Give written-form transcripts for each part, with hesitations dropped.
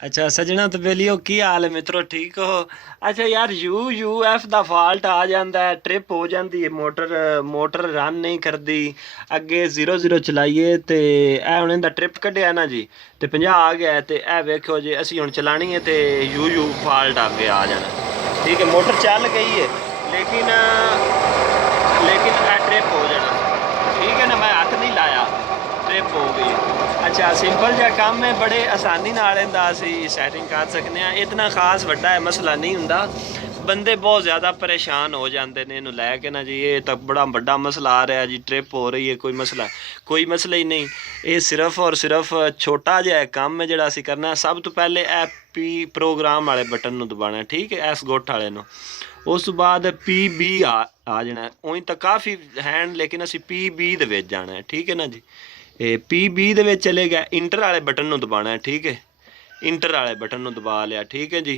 अच्छा सजना तो बेलियो की हाल है मित्रों, ठीक हो? अच्छा यार, UF ਦਾ ਫਾਲਟ ਆ ਜਾਂਦਾ ਹੈ, ਟ੍ਰਿਪ ਹੋ ਜਾਂਦੀ ਹੈ, ਮੋਟਰ ਰਨ ਨਹੀਂ ਕਰਦੀ। ਅੱਗੇ 00 ਚਲਾਈਏ ਤੇ ਇਹ ਹੁਣ ਇਹਦਾ ਟ੍ਰਿਪ ਕੱਢਿਆ ਨਾ ਜੀ, ਤੇ 50 ਆ ਗਿਆ। ਤੇ ਇਹ ਵੇਖੋ ਜੀ, ਅਸੀਂ ਹੁਣ ਚਲਾਣੀ ਹੈ ਤੇ ਯੂ ਫਾਲਟ ਅੱਗੇ ਆ ਜਾਣਾ। ठीक है, मोटर चल गई है लेकिन लेकिन ट्रिप हो जाना। ठीक है ना, मैं हाथ नहीं लाया, ट्रिप हो गई। अच्छा सिंपल जहा काम है, बड़े आसानी नाल इहदा असीं सैटिंग कर सकते हैं। इतना खास वड्डा मसला नहीं हुंदा, बंदे बहुत ज़्यादा परेशान हो जाते हैं इनू लैके ना जी। ये तो बड़ा वड्डा मसला आ रहा है जी, ट्रिप हो रही है, कोई मसला ही नहीं। ये सिर्फ और सिर्फ छोटा जिहा काम है जिहड़ा असीं करना। सब तो पहले पी प्रोग्राम वाले बटन नूं दबाना, ठीक है, इस गुट वाले नूं। उस तो बाद PB आ जाना। उईं तो काफ़ी हैंड, लेकिन असीं PB दे विच जाना है, ठीक है ना जी। PB दे विच चले गए, इंटर वाले बटन नूं दबाना है, ठीक है, इंटर वाले बटन नूं दबा लिया, ठीक है जी।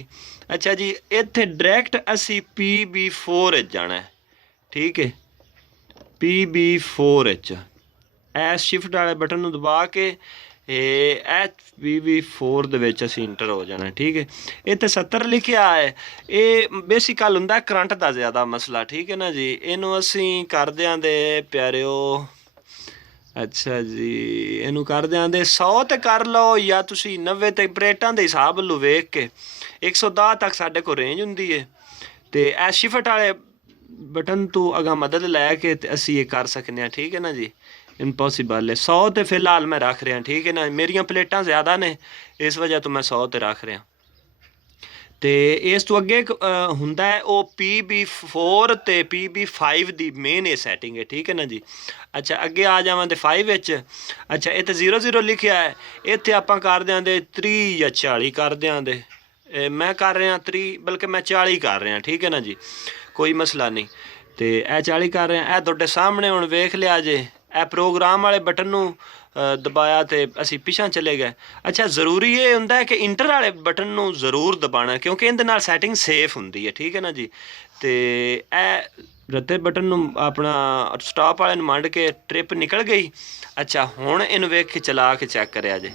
अच्छा जी, इत्थे डायरैक्ट असी PB4 जाना है, ठीक है, PB4 एस शिफ्ट वाले बटन नूं दबा के PB4 दे विच असी इंटर हो जाना, ठीक है। इत्थे 70 लिखिया है। ये बेसिकल हुंदा करंट दा ज़्यादा मसला, ठीक है ना जी। इनू असी कर देंदे प्यारिओ। अच्छा जी, इनू कर देंदे 100 ते कर लो, या तुसी 90 ते प्लेटां दे हिसाब लो वेख के। 110 तक साडे को रेंज हुंदी है। ते ए शिफ्ट वाले बटन तो अगा मदद लैके ते असी ये कर सकने, ठीक है ना जी। इम्पॉसिबल है। 100 ते फिलहाल मैं रख रहा, ठीक है ना। मेरिया प्लेटां ज़्यादा ने, इस वजह तो मैं 100 ते रख रहा। तो इस तो अगे हुंदा है वो PB4 ते PB5 दी मेन ये सैटिंग है, ठीक है ना जी। अच्छा अगे आ जावां ते 5 विच। अच्छा इत्थे 00 लिखिया है, इत्थे आपां कर देंदे 30 या 40 कर देंदे। मैं कर रहा 30, बल्कि मैं 40 कर रहा, ठीक है ना जी, कोई मसला नहीं। तो यह 40 कर रहे हैं। तुहाडे सामने हुण वेख लिया जे, ए प्रोग्राम वाले बटन नूं दबाया तो असी पिछां चले गए। अच्छा ज़रूरी ये हुंदा है कि इंटर वाले बटन नूं ज़रूर दबाना, क्योंकि इहदे नाल सैटिंग सेफ हुंदी है, ठीक है ना जी। तो ए रत्ते बटन नूं अपना स्टॉप वाले नूं मंड के ट्रिप निकल गई। अच्छा हुण इहनूं वेख के चला के चेक करिया जे।